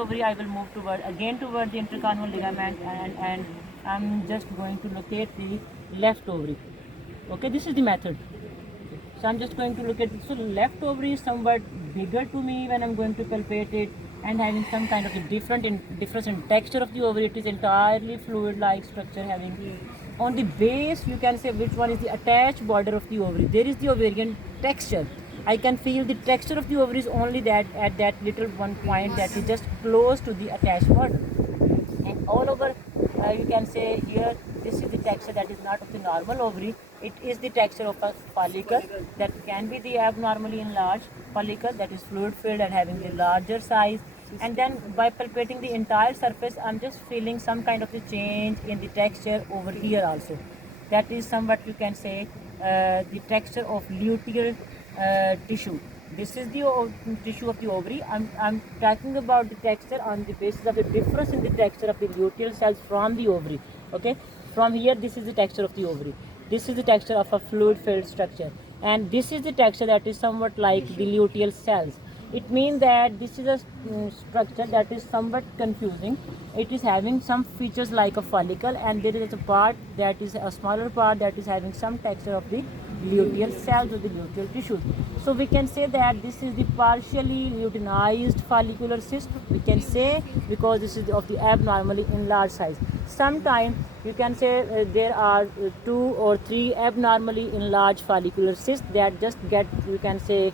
ovary, I will move toward the intercarnal ligament, and I'm just going to locate the left ovary. Okay, this is the method. So I'm just going to look at it. So left ovary is somewhat bigger to me when I'm going to palpate it, and having some kind of a difference in texture of the ovary. It is entirely fluid-like structure, having on the base, you can say which one is the attached border of the ovary. There is the ovarian texture. I can feel the texture of the ovaries only that at that little one point that is just close to the attached border, and all over you can say here this is the texture that is not of the normal ovary. It is the texture of a follicle that can be the abnormally enlarged follicle that is fluid filled and having the larger size. And then by palpating the entire surface, I'm just feeling some kind of a change in the texture over here also. That is somewhat you can say the texture of luteal tissue. This is the tissue of the ovary. I'm talking about the texture on the basis of the difference in the texture of the luteal cells from the ovary. Okay, from here this is the texture of the ovary. This is the texture of a fluid filled structure, and this is the texture that is somewhat like the luteal cells. It means that this is a structure that is somewhat confusing. It is having some features like a follicle, and there is a part that is a smaller part that is having some texture of the luteal cells or the luteal tissues. So we can say that this is the partially luteinized follicular cyst. We can say because this is of the abnormally enlarged size. Sometimes you can say there are 2 or 3 abnormally enlarged follicular cysts that just get, you can say,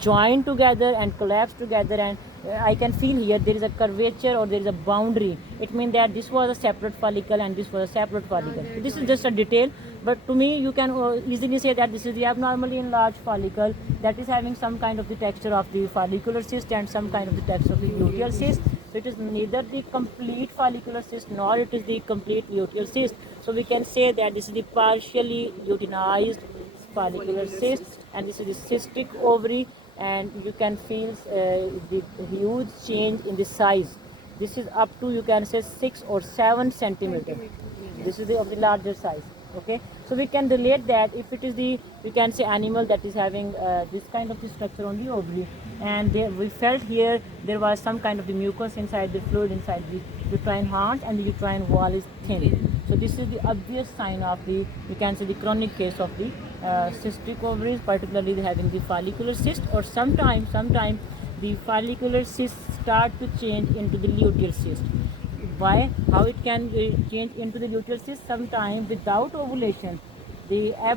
joined together and collapse together, and I can feel here there is a curvature or there is a boundary. It means that this was a separate follicle and this was a separate follicle. This is just a detail, but to me you can easily say that this is the abnormally enlarged follicle that is having some kind of the texture of the follicular cyst and some kind of the texture of the luteal cyst. So it is neither the complete follicular cyst nor it is the complete luteal cyst. So we can say that this is the partially luteinized follicular cyst, and this is the cystic ovary, and you can feel the huge change in the size. This is up to, you can say, 6 or 7 centimeter. This is the of the larger size. Okay, so we can relate that if it is the, you can say, animal that is having this kind of the structure on the ovary, and we felt here there was some kind of the mucus inside the fluid inside the uterine haunch, and the uterine wall is thin. So this is the obvious sign of the, you can say, the chronic case of the cystic ovaries, particularly having the follicular cyst, or sometime the follicular cysts start to change into the luteal cyst. Why? How it can change into the luteal cyst? Sometime without ovulation, the